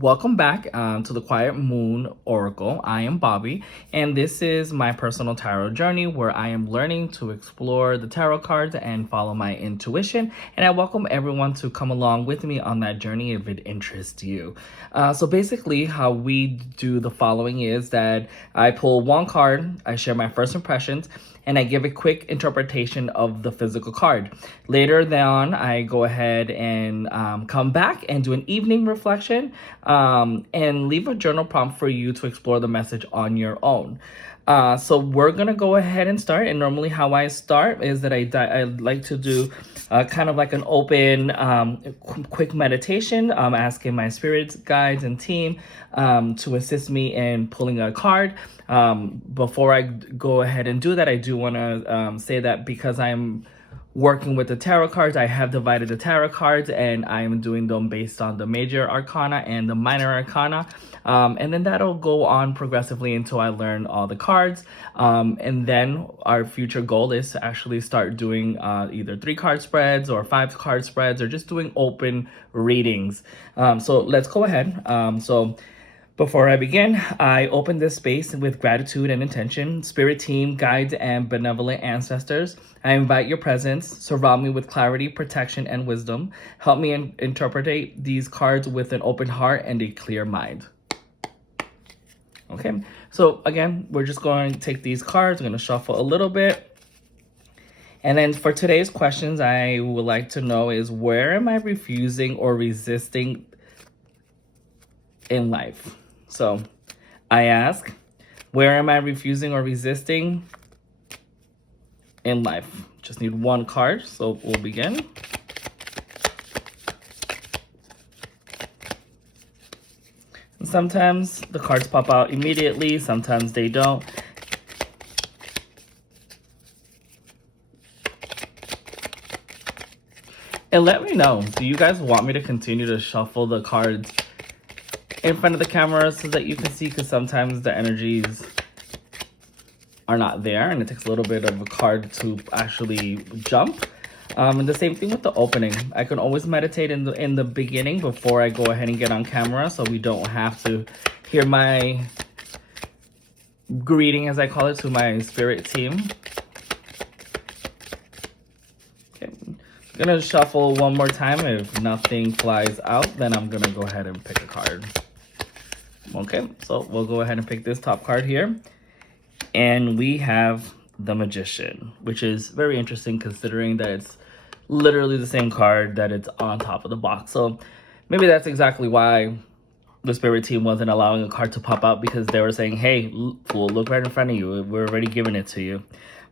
Welcome back to the Quiet Moon Oracle. I am Bobby, and this is my personal tarot journey where I am learning to explore the tarot cards and follow my intuition. And I welcome everyone to come along with me on that journey if it interests you. So basically, how we do the following is that I pull one card, I share my first impressions, and I give a quick interpretation of the physical card. Later on, I go ahead and come back and do an evening reflection and leave a journal prompt for you to explore the message on your own. So we're gonna go ahead and start. And normally, how I start is that I like to do kind of like an open, quick meditation, asking my spirits, guides, and team to assist me in pulling a card. Before I go ahead and do that, I do want to say that because I'm working with the tarot cards, I have divided the tarot cards and I am doing them based on the major arcana and the minor arcana. And then that'll go on progressively until I learn all the cards. And then our future goal is to actually start doing either 3-card spreads or 5-card spreads or just doing open readings. So let's go ahead. Before I begin, I open this space with gratitude and intention. Spirit team, guides, and benevolent ancestors, I invite your presence. Surround me with clarity, protection, and wisdom. Help me interpret these cards with an open heart and a clear mind. Okay, so again, we're just going to take these cards. I'm going to shuffle a little bit. And then for today's questions, I would like to know is where am I refusing or resisting in life? So I ask, where am I refusing or resisting in life? Just need one card, so we'll begin. And sometimes the cards pop out immediately, sometimes they don't. And let me know, do you guys want me to continue to shuffle the cards in front of the camera so that you can see, because sometimes the energies are not there and it takes a little bit of a card to actually jump. And the same thing with the opening. I can always meditate in the beginning before I go ahead and get on camera, so we don't have to hear my greeting, as I call it, to my spirit team. Okay, I'm gonna shuffle one more time. If nothing flies out, then I'm gonna go ahead and pick a card. Okay, so we'll go ahead and pick this top card here. And we have the Magician, which is very interesting considering that it's literally the same card that it's on top of the box. So maybe that's exactly why the spirit team wasn't allowing a card to pop out, because they were saying, hey, fool, look right in front of you. We're already giving it to you.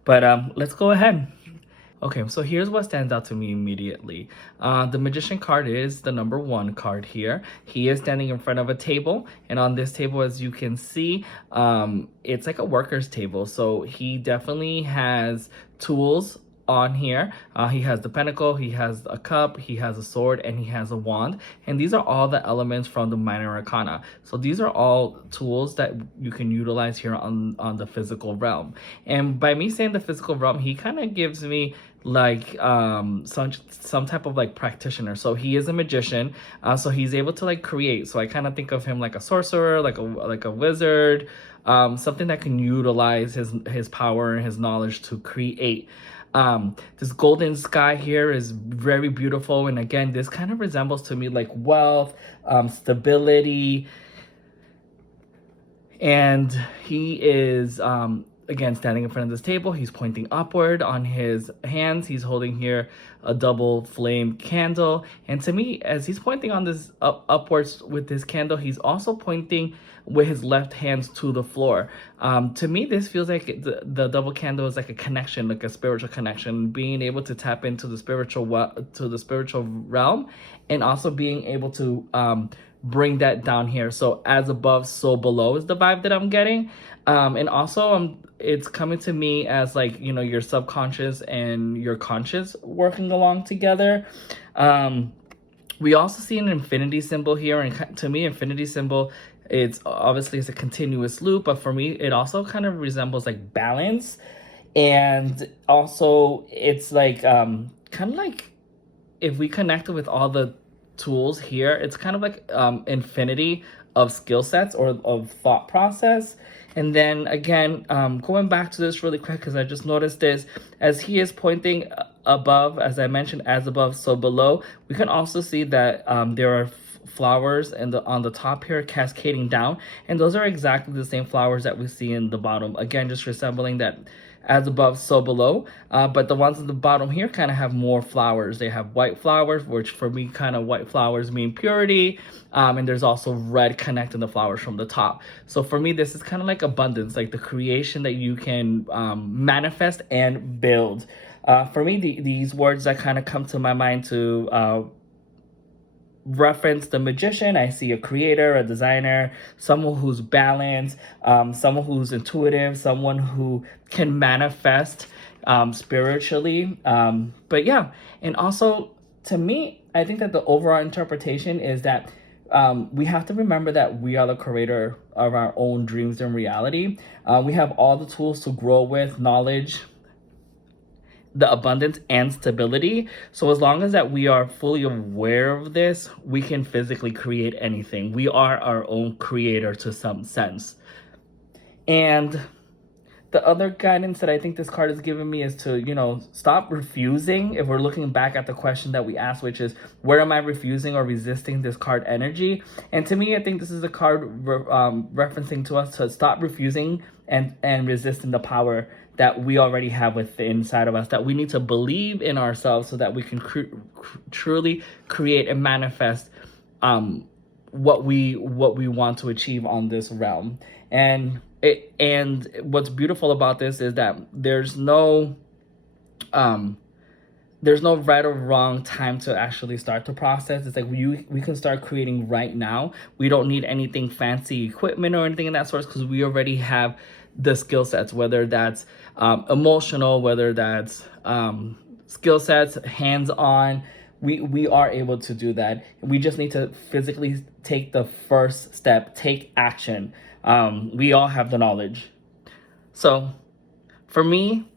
But let's go ahead. Okay, so here's what stands out to me immediately. The Magician card is the number 1 card here. He is standing in front of a table, and on this table, as you can see, it's like a worker's table. So he definitely has tools on here. He has the pentacle, he has a cup, he has a sword, and he has a wand. And these are all the elements from the minor arcana. So these are all tools that you can utilize here on the physical realm. And by me saying the physical realm, he kind of gives me like some type of like practitioner. So he is a magician, so he's able to like create. So I kind of think of him like a sorcerer, like a wizard, something that can utilize his power and his knowledge to create. This golden sky here is very beautiful, and again, this kind of resembles to me like wealth, stability. And he is again standing in front of this table. He's pointing upward. On his hands, he's holding here a double flame candle, and to me, as he's pointing on this upwards with this candle, he's also pointing with his left hand to the floor. To me, this feels like the double candle is like a connection, like a spiritual connection, being able to tap into the spiritual realm, and also being able to bring that down here. So as above, so below is the vibe that I'm getting. And also it's coming to me as like, you know, your subconscious and your conscious working along together. We also see an infinity symbol here, and to me, infinity symbol, it's obviously it's a continuous loop, but for me, it also kind of resembles like balance. And also it's like kind of like if we connected with all the tools here. It's kind of like infinity of skill sets or of thought process. And then again, going back to this really quick because I just noticed this, as he is pointing above, as I mentioned, as above, so below, we can also see that there are flowers on the top here cascading down, and those are exactly the same flowers that we see in the bottom, again just resembling that as above so below, but the ones at the bottom here kind of have more flowers. They have white flowers, which for me kind of white flowers mean purity, and there's also red connecting the flowers from the top. So for me this is kind of like abundance, like the creation that you can manifest and build. For me these words that kind of come to my mind to reference the magician, I see a creator, a designer, someone who's balanced, someone who's intuitive, someone who can manifest spiritually. But yeah, and also to me, I think that the overall interpretation is that we have to remember that we are the creator of our own dreams and reality. We have all the tools to grow with knowledge, the abundance and stability. So as long as that we are fully aware of this, we can physically create anything. We are our own creator to some sense. And the other guidance that I think this card has given me is to, stop refusing. If we're looking back at the question that we asked, which is, where am I refusing or resisting this card energy? And to me, I think this is a card referencing to us to stop refusing and resisting the power that we already have within inside of us, that we need to believe in ourselves so that we can truly create and manifest what we want to achieve on this realm. And what's beautiful about this is that there's no right or wrong time to actually start the process. It's like we can start creating right now. We don't need anything fancy equipment or anything in that sort, because we already have the skill sets, whether that's emotional, whether that's skill sets, hands-on. We are able to do that. We just need to physically take the first step, take action. We all have the knowledge. So for me,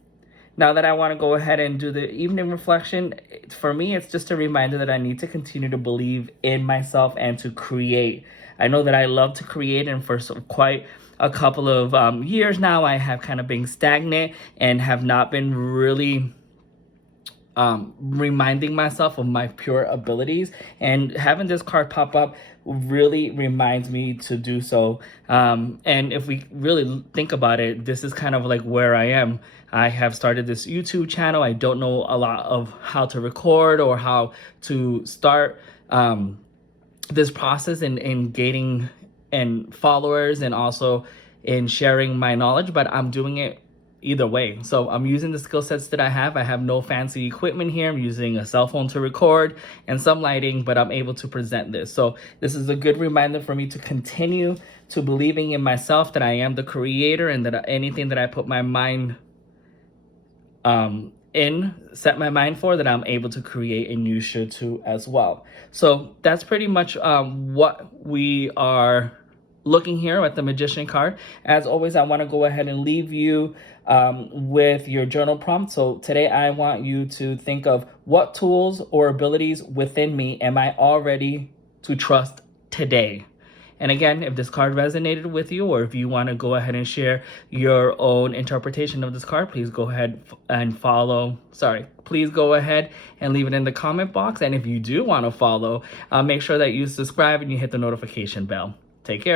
now that I want to go ahead and do the evening reflection, for me, it's just a reminder that I need to continue to believe in myself and to create. I know that I love to create, and for quite a couple of years now, I have kind of been stagnant and have not been really reminding myself of my pure abilities, and having this card pop up really reminds me to do so. And if we really think about it, this is kind of like where I am. I have started this YouTube channel. I don't know a lot of how to record or how to start this process in gaining and followers, and also in sharing my knowledge, but I'm doing it either way. So I'm using the skill sets that I have. I have no fancy equipment here. I'm using a cell phone to record and some lighting, but I'm able to present this. So this is a good reminder for me to continue to believing in myself, that I am the creator, and that anything that I put my mind set my mind for, that I'm able to create, and you should too as well. So that's pretty much what we are looking here at the Magician card. As always, I want to go ahead and leave you with your journal prompt. So today I want you to think of, what tools or abilities within me am I all ready to trust today? And again, if this card resonated with you, or if you want to go ahead and share your own interpretation of this card, please go ahead and please go ahead and leave it in the comment box. And if you do want to follow, make sure that you subscribe and you hit the notification bell. Take care.